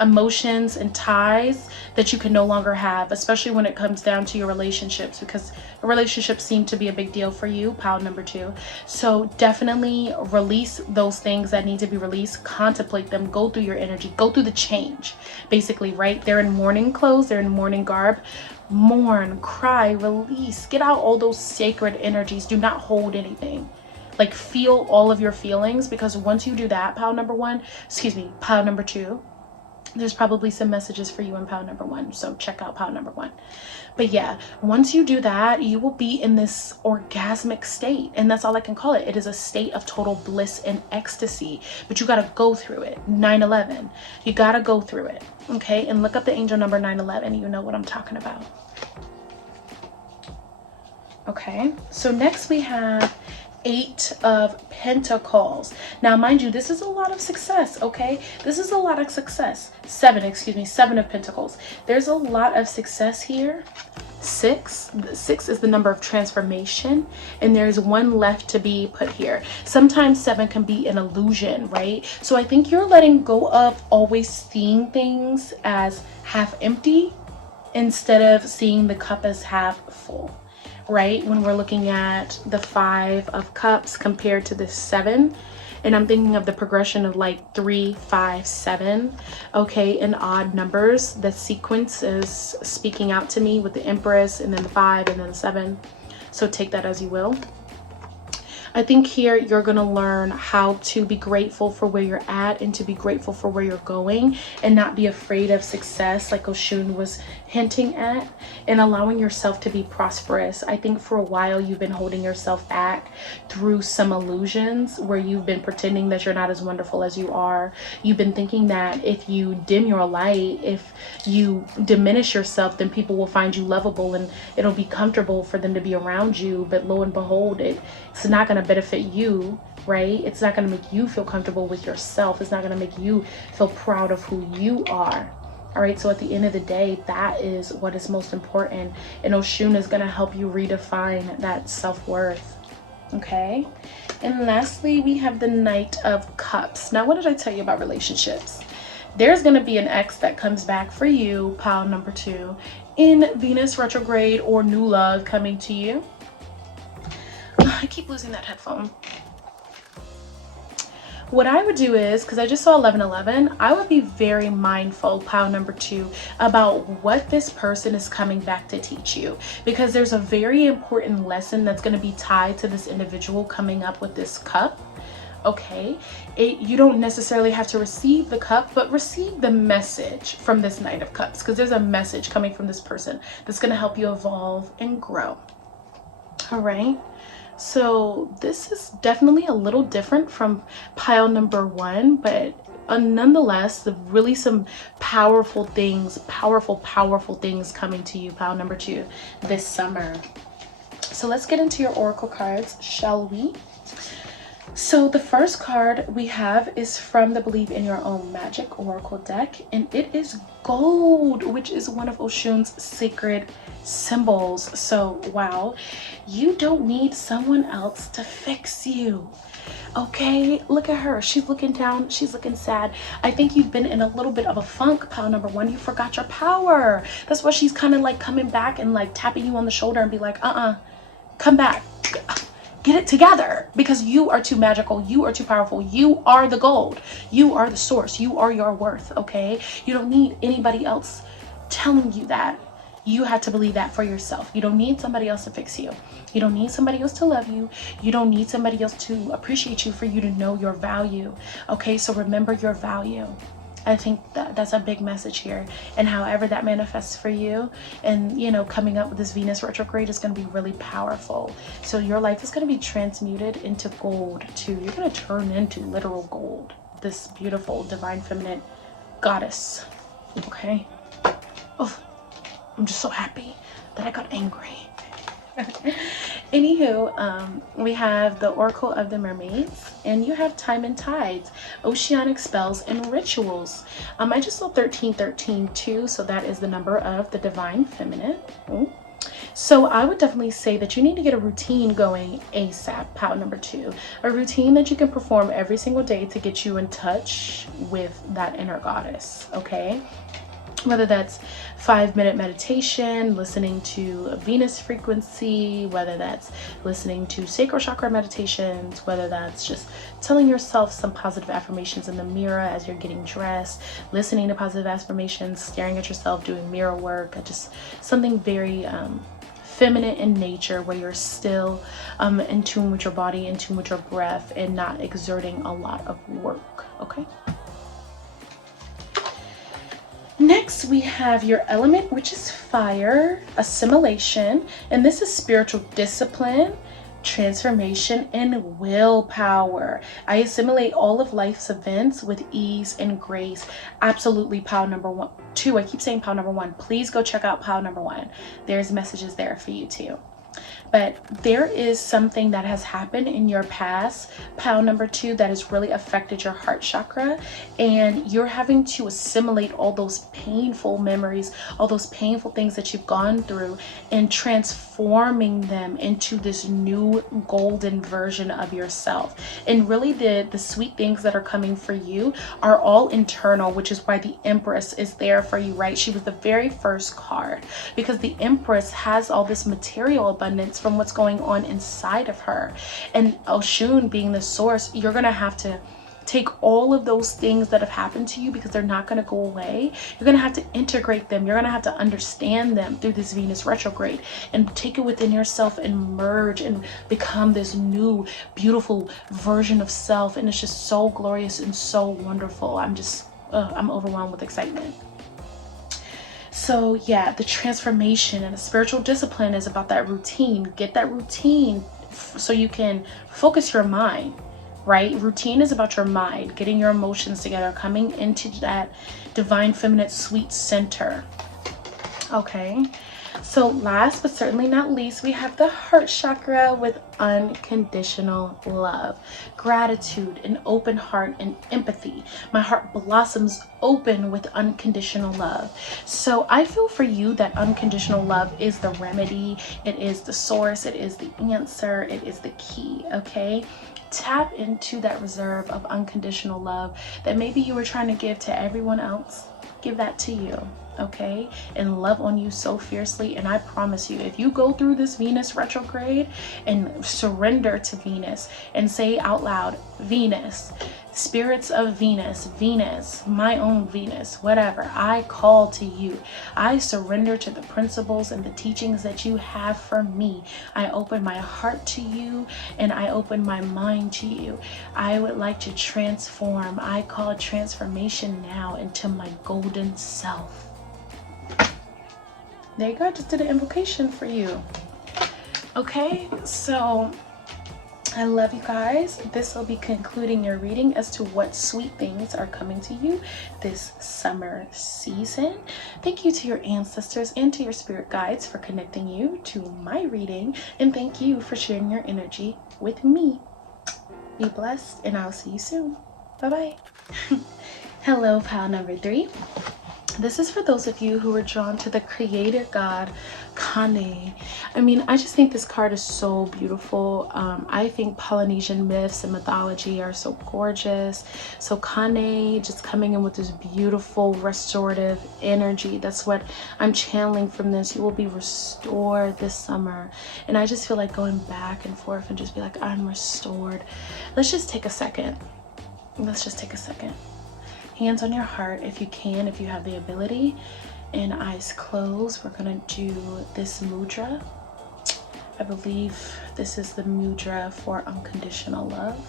emotions and ties that you can no longer have, especially when it comes down to your relationships, because relationships seem to be a big deal for you, pile number 2. So definitely release those things that need to be released, contemplate them, go through your energy, go through the change, basically, right? They're in mourning clothes, they're in mourning garb. Mourn, cry, release, get out all those sacred energies. Do not hold anything. Like, feel all of your feelings, because once you do that, pile number 2, there's probably some messages for you in pile number 1. So check out pile number 1. But yeah, once you do that, you will be in this orgasmic state. And that's all I can call it. It is a state of total bliss and ecstasy. But you got to go through it. 9/11. You got to go through it. Okay? And look up the angel number 9/11. You know what I'm talking about. Okay? So next we have 8 of Pentacles. Now, mind you, this is a lot of success, okay? This is a lot of success. 7 of Pentacles. There's a lot of success here. 6 is the number of transformation, and there's 1 left to be put here. Sometimes 7 can be an illusion, right? So I think you're letting go of always seeing things as half empty instead of seeing the cup as half full. Right, when we're looking at the 5 of Cups compared to the 7, and I'm thinking of the progression of like 3, 5, 7, okay, in odd numbers. The sequence is speaking out to me with the Empress, and then the 5, and then the 7. So take that as you will. I think here you're going to learn how to be grateful for where you're at and to be grateful for where you're going, and not be afraid of success like Oshun was hinting at, and allowing yourself to be prosperous. I think for a while you've been holding yourself back through some illusions where you've been pretending that you're not as wonderful as you are. You've been thinking that if you dim your light, if you diminish yourself, then people will find you lovable and it'll be comfortable for them to be around you. But lo and behold, it's not going to benefit you, right? It's not going to make you feel comfortable with yourself. It's not going to make you feel proud of who you are. All right, so at the end of the day, that is what is most important. And Oshun is going to help you redefine that self-worth. Okay. And lastly, we have the Knight of Cups. Now, what did I tell you about relationships? There's going to be an ex that comes back for you, pile number 2, in Venus retrograde or new love coming to you. I keep losing that headphone. What I would do is, because I just saw 1111, I would be very mindful, pile number 2, about what this person is coming back to teach you, because there's a very important lesson that's going to be tied to this individual coming up with this cup. Okay, you don't necessarily have to receive the cup, but receive the message from this Knight of Cups, because there's a message coming from this person that's going to help you evolve and grow. All right. So this is definitely a little different from pile number 1, but nonetheless, really some powerful things, powerful things coming to you, pile number 2, this summer. So let's get into your oracle cards, shall we? So the first card we have is from the Believe in Your Own Magic Oracle deck, and it is gold, which is one of Oshun's sacred symbols. So wow, you don't need someone else to fix you. Okay, look at her. She's looking down. She's looking sad. I think you've been in a little bit of a funk, pile number 1. You forgot your power. That's why she's kind of like coming back and like tapping you on the shoulder and be like, come back. Get it together, because you are too magical. You are too powerful. You are the gold. You are the source. You are your worth, okay? You don't need anybody else telling you that. You have to believe that for yourself. You don't need somebody else to fix you. You don't need somebody else to love you. You don't need somebody else to appreciate you for you to know your value, okay? So remember your value. I think that's a big message here, and however that manifests for you, and you know, coming up with this Venus retrograde is going to be really powerful. So your life is going to be transmuted into gold too. You're going to turn into literal gold, this beautiful divine feminine goddess, okay? Oh, I'm just so happy that I got angry. Anywho, we have the Oracle of the Mermaids, and you have Time and Tides, Oceanic Spells and Rituals. I just saw 1313 too, so that is the number of the Divine Feminine. So I would definitely say that you need to get a routine going ASAP, pile number 2. A routine that you can perform every single day to get you in touch with that inner goddess, okay? Whether that's 5-minute meditation, listening to Venus frequency, whether that's listening to sacral chakra meditations, whether that's just telling yourself some positive affirmations in the mirror as you're getting dressed, listening to positive affirmations, staring at yourself, doing mirror work, just something very feminine in nature, where you're still in tune with your body, in tune with your breath, and not exerting a lot of work, okay? Next, we have your element, which is fire, assimilation, and this is spiritual discipline, transformation, and willpower. I assimilate all of life's events with ease and grace. Absolutely, pile number 2. I keep saying pile number 1. Please go check out pile number 1. There's messages there for you too. But there is something that has happened in your past, pile number 2, that has really affected your heart chakra, and you're having to assimilate all those painful memories, all those painful things that you've gone through, and transforming them into this new golden version of yourself. And really the sweet things that are coming for you are all internal, which is why the Empress is there for you, right? She was the very first card, because the Empress has all this material abundance from what's going on inside of her. And Oshun being the source, you're gonna have to take all of those things that have happened to you, because they're not going to go away. You're going to have to integrate them. You're going to have to understand them through this Venus retrograde, and take it within yourself and merge and become this new beautiful version of self. And it's just so glorious and so wonderful. I'm overwhelmed with excitement. So yeah, the transformation and the spiritual discipline is about that routine. Get that routine so you can focus your mind, right? Routine is about your mind, getting your emotions together, coming into that divine feminine sweet center. Okay, so last but certainly not least, we have the heart chakra with unconditional love, gratitude, an open heart, and empathy. My heart blossoms open with unconditional love. So I feel for you that unconditional love is the remedy. It is the source. It is the answer. It is the key, okay? Tap into that reserve of unconditional love that maybe you were trying to give to everyone else. Give that to you, okay? And love on you so fiercely. And I promise you, if you go through this Venus retrograde and surrender to Venus and say out loud, Venus, spirits of Venus, Venus, my own Venus, whatever, I call to you. I surrender to the principles and the teachings that you have for me. I open my heart to you, and I open my mind to you. I would like to transform. I call transformation now into my golden self. There you go. I just did an invocation for you. Okay, so I love you guys. This will be concluding your reading as to what sweet things are coming to you this summer season. Thank you to your ancestors and to your spirit guides for connecting you to my reading. And thank you for sharing your energy with me. Be blessed, and I'll see you soon. Bye-bye. Hello, pile number 3. This is for those of you who are drawn to the creator god Kāne. I mean, I just think this card is so beautiful. I think Polynesian myths and mythology are so gorgeous. So Kāne just coming in with this beautiful restorative energy. That's what I'm channeling from this. You will be restored this summer. And I just feel like going back and forth and just be like, I'm restored. Let's just take a second. Let's just take a second. Hands on your heart if you can, if you have the ability, and eyes closed. We're gonna do this mudra. I believe this is the mudra for unconditional love.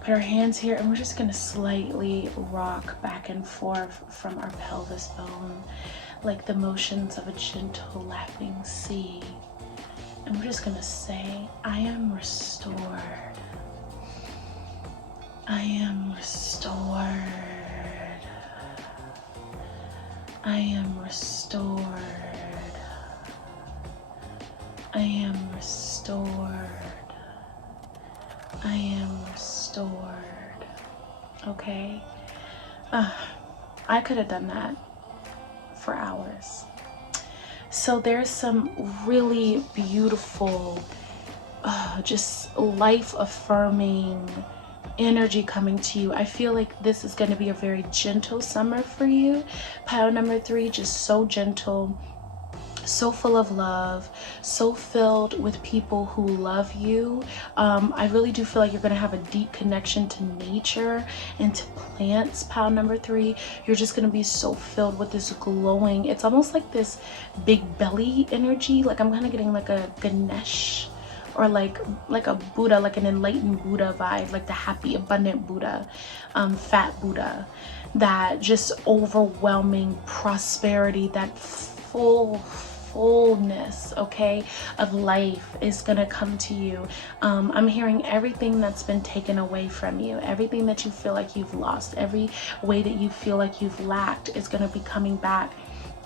Put our hands here, and we're just gonna slightly rock back and forth from our pelvis bone, like the motions of a gentle lapping sea. And we're just gonna say, I am restored. I am restored. I am restored. I am restored. I am restored. Okay? I could have done that for hours. So there's some really beautiful, just life-affirming energy coming to you. I feel like this is going to be a very gentle summer for you. Pile number 3, just so gentle, so full of love, so filled with people who love you. I really do feel like you're going to have a deep connection to nature and to plants. Pile number 3, you're just going to be so filled with this glowing, it's almost like this big belly energy. Like I'm kind of getting like a Ganesh, or like a Buddha, like an enlightened Buddha vibe, like the happy, abundant Buddha, fat Buddha, that just overwhelming prosperity, that fullness, okay, of life is gonna come to you. I'm hearing everything that's been taken away from you, everything that you feel like you've lost, every way that you feel like you've lacked is gonna be coming back.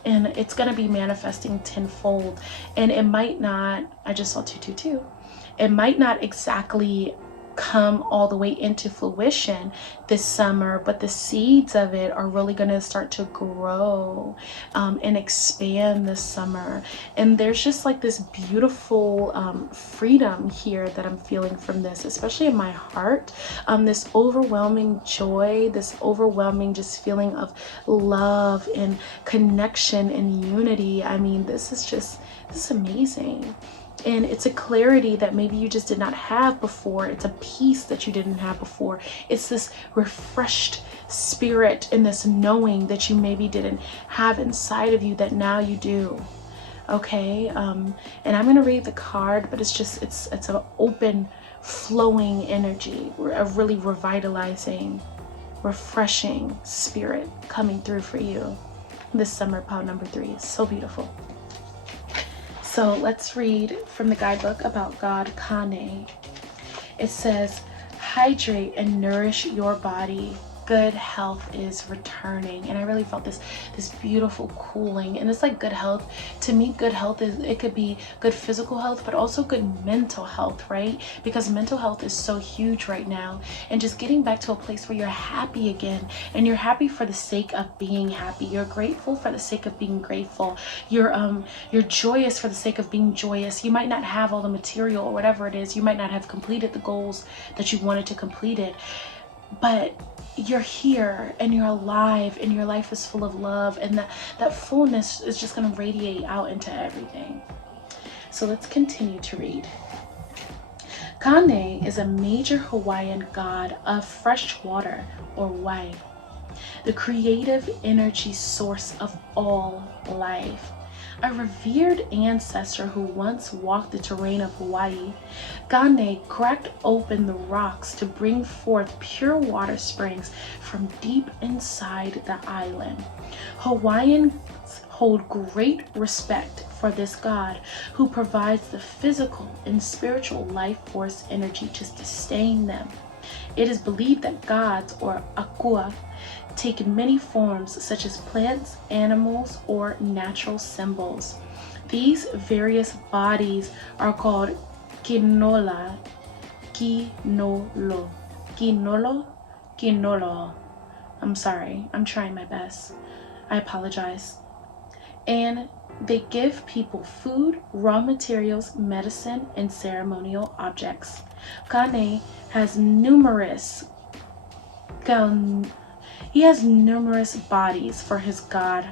And it's gonna be manifesting tenfold. And it might not, I just saw 222. It might not exactly come all the way into fruition this summer, but the seeds of it are really going to start to grow and expand this summer. And there's just like this beautiful freedom here that I'm feeling from this, especially in my heart. This overwhelming joy, this overwhelming just feeling of love and connection and unity. I mean, this is amazing. And it's a clarity that maybe you just did not have before. It's a peace that you didn't have before. It's this refreshed spirit and this knowing that you maybe didn't have inside of you that now you do. Okay, and I'm gonna read the card, but it's an open, flowing energy, a really revitalizing, refreshing spirit coming through for you this summer. Pile number 3 is so beautiful. So let's read from the guidebook about God Kāne. It says, hydrate and nourish your body. Good health is returning. And I really felt this beautiful cooling. And it's like good health. To me, good health is, it could be good physical health, but also good mental health, right? Because mental health is so huge right now. And just getting back to a place where you're happy again. And you're happy for the sake of being happy. You're grateful for the sake of being grateful. You're joyous for the sake of being joyous. You might not have all the material or whatever it is. You might not have completed the goals that you wanted to complete it. But you're here and you're alive and your life is full of love, and that fullness is just going to radiate out into everything. So let's continue to read. Kāne is a major Hawaiian god of fresh water, or wai, the creative energy source of all life. A revered ancestor who once walked the terrain of Hawaii, Kāne cracked open the rocks to bring forth pure water springs from deep inside the island. Hawaiians hold great respect for this god who provides the physical and spiritual life force energy to sustain them. It is believed that gods, or akua, take many forms such as plants, animals, or natural symbols. These various bodies are called kinolo. I'm sorry, I'm trying my best. I apologize. And they give people food, raw materials, medicine, and ceremonial objects. Kāne has numerous bodies for his god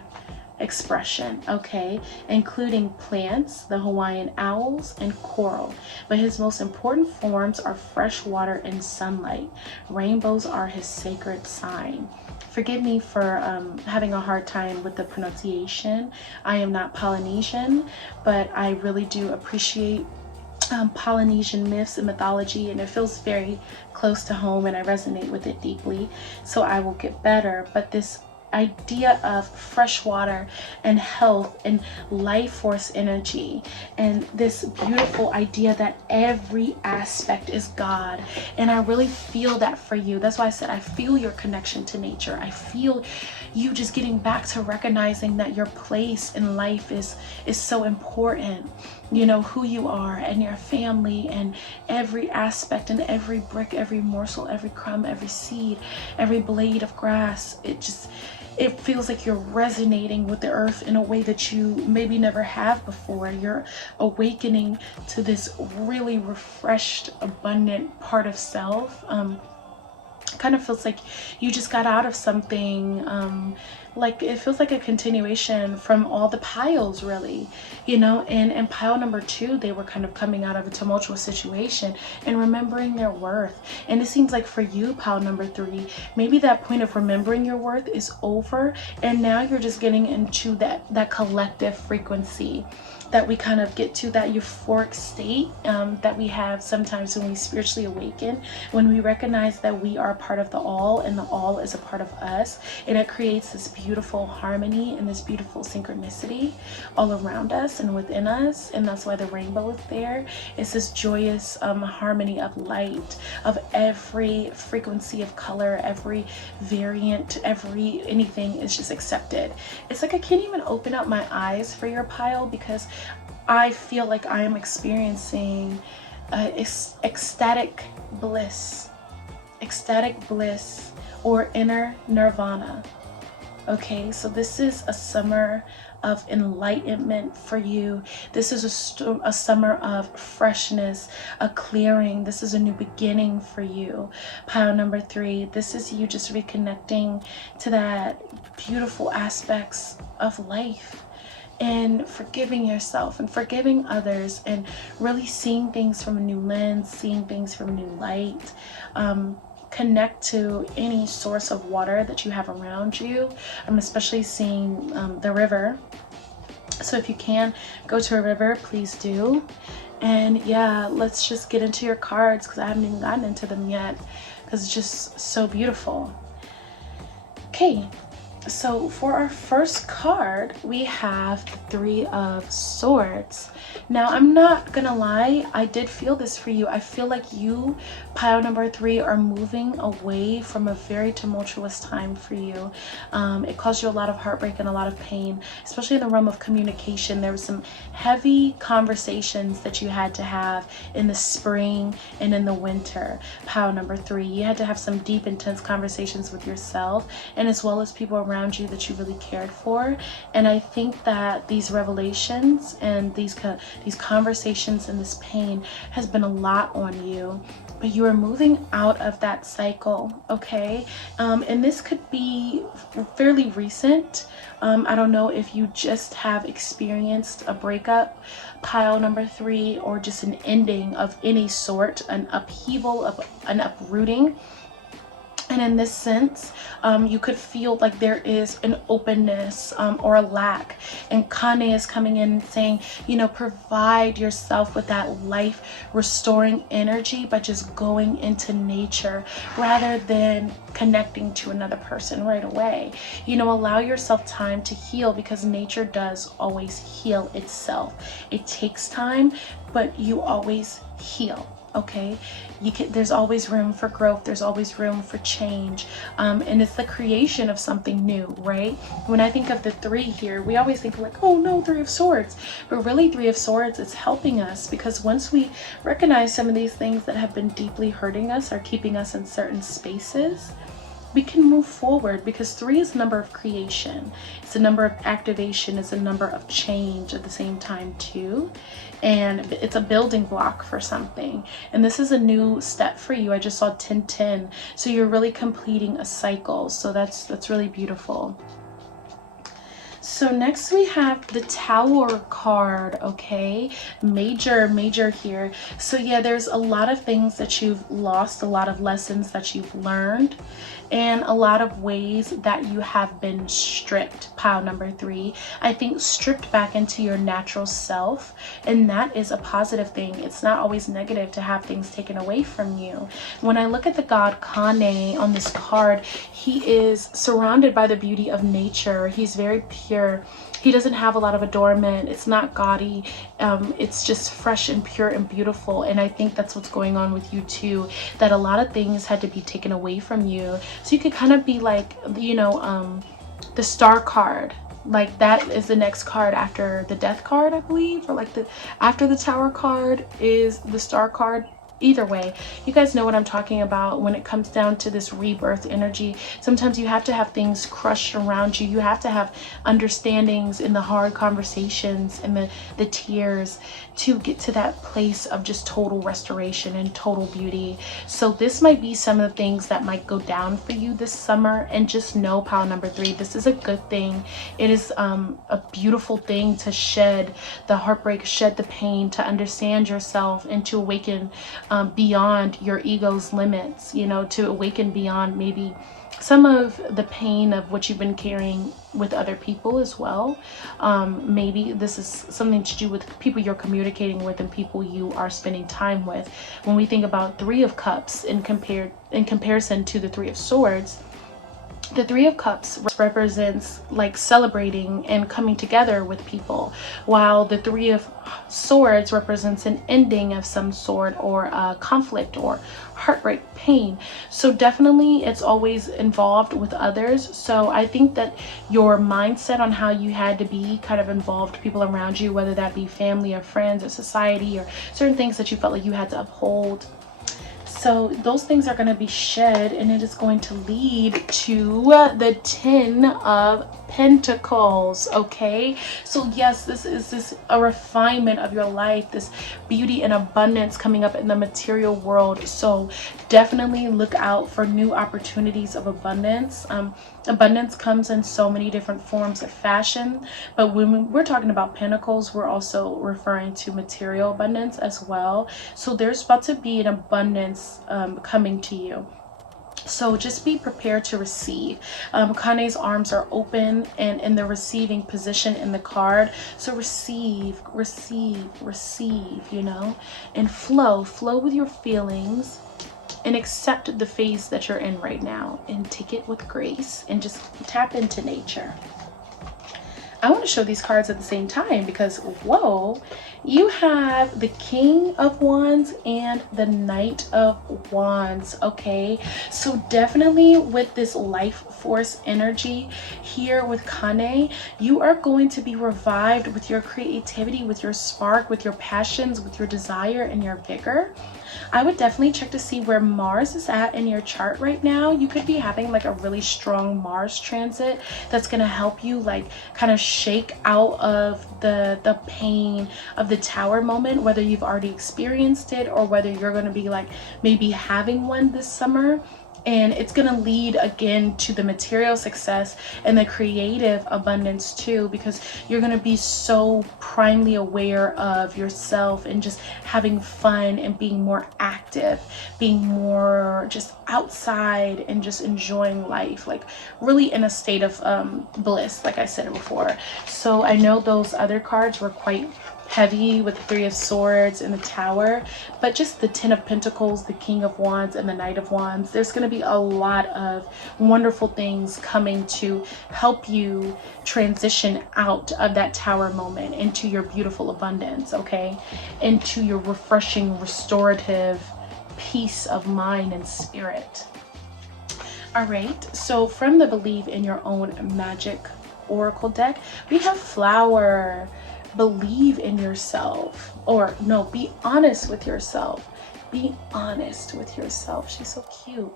expression, okay, including plants, the Hawaiian owls, and coral. But his most important forms are fresh water and sunlight. Rainbows are his sacred sign. Forgive me for having a hard time with the pronunciation. I am not Polynesian, but I really do appreciate Polynesian myths and mythology, and it feels very close to home, and I resonate with it deeply, so I will get better. But this idea of fresh water and health and life force energy, and this beautiful idea that every aspect is God, and I really feel that for you. That's why I said I feel your connection to nature. I feel you just getting back to recognizing that your place in life is so important. You know who you are and your family and every aspect and every brick, every morsel, every crumb, every seed, every blade of grass. It feels like you're resonating with the earth in a way that you maybe never have before. You're awakening to this really refreshed, abundant part of self. Kind of feels like you just got out of something, like it feels like a continuation from all the piles, really, you know. And in pile number 2, they were kind of coming out of a tumultuous situation and remembering their worth. And it seems like for you, pile number 3, maybe that point of remembering your worth is over, and now you're just getting into that collective frequency that we kind of get to, that euphoric state that we have sometimes when we spiritually awaken, when we recognize that we are part of the all and the all is a part of us, and it creates this beautiful harmony and this beautiful synchronicity all around us and within us. And that's why the rainbow is there. It's this joyous harmony of light, of every frequency of color, every variant, anything is just accepted. It's like I can't even open up my eyes for your pile, because I feel like I am experiencing ecstatic bliss, or inner nirvana. Okay, so this is a summer of enlightenment for you. This is a summer of freshness, a clearing. This is a new beginning for you. Pile number 3, this is you just reconnecting to that beautiful aspects of life, and forgiving yourself and forgiving others, and really seeing things from a new lens, seeing things from a new light. Connect to any source of water that you have around you. I'm especially seeing the river. So if you can go to a river, please do. And yeah, let's just get into your cards, because I haven't even gotten into them yet, because it's just so beautiful. Okay, so for our first card, we have the 3 of Swords. Now, I'm not gonna lie, I did feel this for you. I feel like you, pile number 3, are moving away from a very tumultuous time for you. It caused you a lot of heartbreak and a lot of pain, especially in the realm of communication. There was some heavy conversations that you had to have in the spring and in the winter. Pile number 3, you had to have some deep, intense conversations with yourself, and as well as people around you that you really cared for. And I think that these revelations and these conversations and this pain has been a lot on you, but you are moving out of that cycle, okay? And this could be fairly recent. I don't know if you just have experienced a breakup, pile number 3, or just an ending of any sort, an upheaval, an uprooting. And in this sense, you could feel like there is an openness or a lack And Kāne is coming in saying, you know, provide yourself with that life restoring energy by just going into nature rather than connecting to another person right away. You know, allow yourself time to heal, because nature does always heal itself. It takes time, but you always heal. Okay, there's always room for growth, there's always room for change, and it's the creation of something new, right? When I think of the 3 here, we always think like, oh no, 3 of Swords, but really 3 of Swords is helping us, because once we recognize some of these things that have been deeply hurting us or keeping us in certain spaces, we can move forward, because 3 is a number of creation, it's a number of activation, it's a number of change at the same time too, and it's a building block for something. And this is a new step for you. I just saw 10-10, so you're really completing a cycle, so that's really beautiful. So next we have the Tower card, okay? Major here. So yeah, there's a lot of things that you've lost, a lot of lessons that you've learned, and a lot of ways that you have been stripped. Pile number 3, I think stripped back into your natural self, and that is a positive thing. It's not always negative to have things taken away from you. When I look at the god Kāne on this card, he is surrounded by the beauty of nature. He's very pure. He doesn't have a lot of adornment. It's not gaudy. It's just fresh and pure and beautiful. And I think that's what's going on with you too, that a lot of things had to be taken away from you. So you could kind of be like, you know, the Star card. Like that is the next card after the Death card, I believe, or like after the Tower card is the Star card. Either way, you guys know what I'm talking about when it comes down to this rebirth energy. Sometimes you have to have things crushed around you. You have to have understandings in the hard conversations and the tears to get to that place of just total restoration and total beauty. So this might be some of the things that might go down for you this summer. And just know, pile number 3, this is a good thing. It is a beautiful thing to shed the heartbreak, shed the pain, to understand yourself, and to awaken beyond your ego's limits, you know, to awaken beyond maybe some of the pain of what you've been carrying with other people as well. Maybe this is something to do with people you're communicating with and people you are spending time with. When we think about 3 of Cups in comparison to the 3 of Swords, the 3 of Cups represents like celebrating and coming together with people, while the 3 of Swords represents an ending of some sort, or a conflict or heartbreak, pain. So definitely it's always involved with others. So I think that your mindset on how you had to be kind of involved people around you, whether that be family or friends or society, or certain things that you felt like you had to uphold. So those things are going to be shed, and it is going to lead to the 10 of Pentacles, okay? So yes, this is a refinement of your life, this beauty and abundance coming up in the material world. So definitely look out for new opportunities of abundance. Abundance comes in so many different forms of fashion, but when we're talking about pentacles, we're also referring to material abundance as well. So there's about to be an abundance coming to you. So just be prepared to receive. Kāne's arms are open and in the receiving position in the card. So receive, you know, and flow with your feelings, and accept the phase that you're in right now, and take it with grace, and just tap into nature. I want to show these cards at the same time because, whoa, you have the King of Wands and the Knight of Wands, okay? So definitely with this life force energy here with Kāne, you are going to be revived with your creativity, with your spark, with your passions, with your desire and your vigor. I would definitely check to see where Mars is at in your chart right now. You could be having like a really strong Mars transit that's going to help you like kind of shake out of the pain of the Tower moment, whether you've already experienced it or whether you're going to be like maybe having one this summer. And it's going to lead again to the material success and the creative abundance too, because you're going to be so primely aware of yourself and just having fun and being more active, being more just outside and just enjoying life, like really in a state of bliss, like I said before. So I know those other cards were quite heavy with the Three of Swords and the Tower, but just the Ten of Pentacles, the King of Wands, and the Knight of Wands. There's going to be a lot of wonderful things coming to help you transition out of that Tower moment into your beautiful abundance, okay? Into your refreshing, restorative peace of mind and spirit. All right, so from the Believe in Your Own Magic Oracle deck, we have Flower. Believe in yourself, or no, be honest with yourself. Be honest with yourself. She's so cute.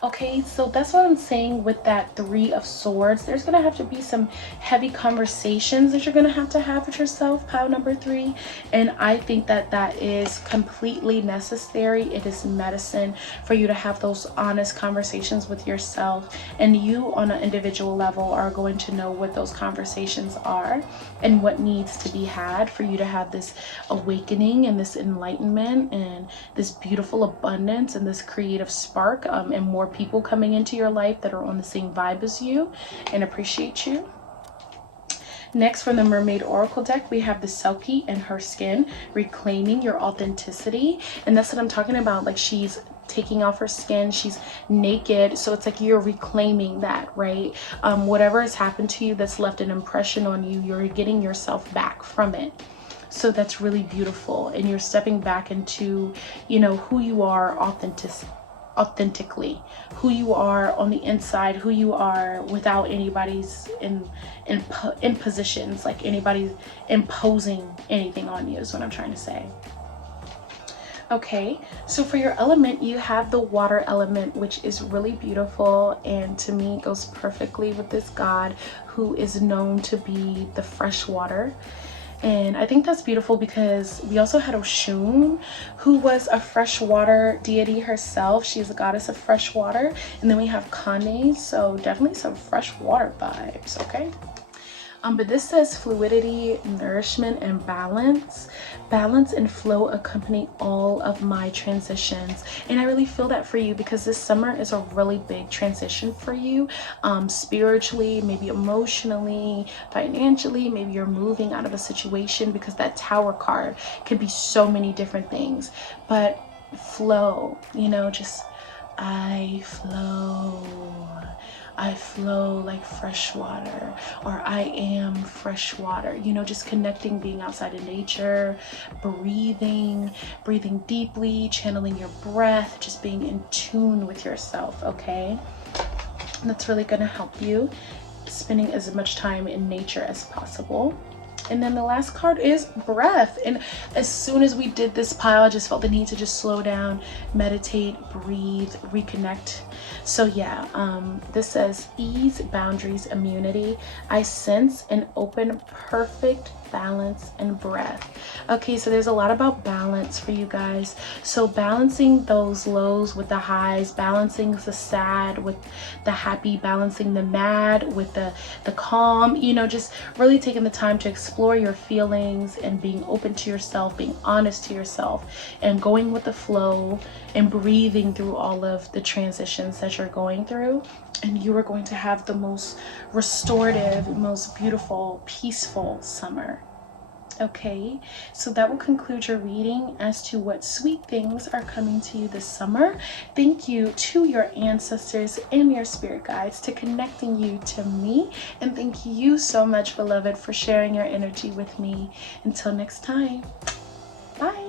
Okay, so that's what I'm saying with that Three of Swords. There's going to have to be some heavy conversations that you're going to have with yourself, pile number 3. And I think that that is completely necessary. It is medicine for you to have those honest conversations with yourself. And you on an individual level are going to know what those conversations are and what needs to be had for you to have this awakening and this enlightenment and this beautiful abundance and this creative spark, and more people coming into your life that are on the same vibe as you and appreciate you. Next, from the Mermaid Oracle deck, we have the Selkie and her skin, reclaiming your authenticity. And that's what I'm talking about. Like, she's taking off her skin, she's naked, so it's like you're reclaiming that, right? Whatever has happened to you that's left an impression on you, you're getting yourself back from it. So that's really beautiful, and you're stepping back into, you know, who you are authentically, who you are on the inside, who you are without anybody's impositions, like anybody imposing anything on you is what I'm trying to say. Okay, so for your element, you have the water element, which is really beautiful, and to me goes perfectly with this god who is known to be the fresh water. And I think that's beautiful because we also had Oshun, who was a freshwater deity herself. She's a goddess of fresh water. And then we have Kāne, so definitely some fresh water vibes, okay? But this says fluidity, nourishment, and balance. Balance and flow accompany all of my transitions. And I really feel that for you because this summer is a really big transition for you. Spiritually, maybe emotionally, financially, maybe you're moving out of a situation, because that Tower card could be so many different things. But flow, you know, just I flow like fresh water, or I am fresh water, you know, just connecting, being outside in nature, breathing deeply, channeling your breath, just being in tune with yourself, okay? That's really going to help you, spending as much time in nature as possible. And then the last card is breath. And as soon as we did this pile, I just felt the need to just slow down, meditate, breathe, reconnect. So yeah, this says ease, boundaries, immunity. I sense an open, perfect balance and breath. Okay, so there's a lot about balance for you guys. So balancing those lows with the highs, balancing the sad with the happy, balancing the mad with the calm, you know, just really taking the time to explore your feelings and being open to yourself, being honest to yourself, and going with the flow and breathing through all of the transitions that you're going through. And you are going to have the most restorative, most beautiful, peaceful summer. Okay, so that will conclude your reading as to what sweet things are coming to you this summer. Thank you to your ancestors and your spirit guides to connecting you to me. And thank you so much, beloved, for sharing your energy with me. Until next time, bye.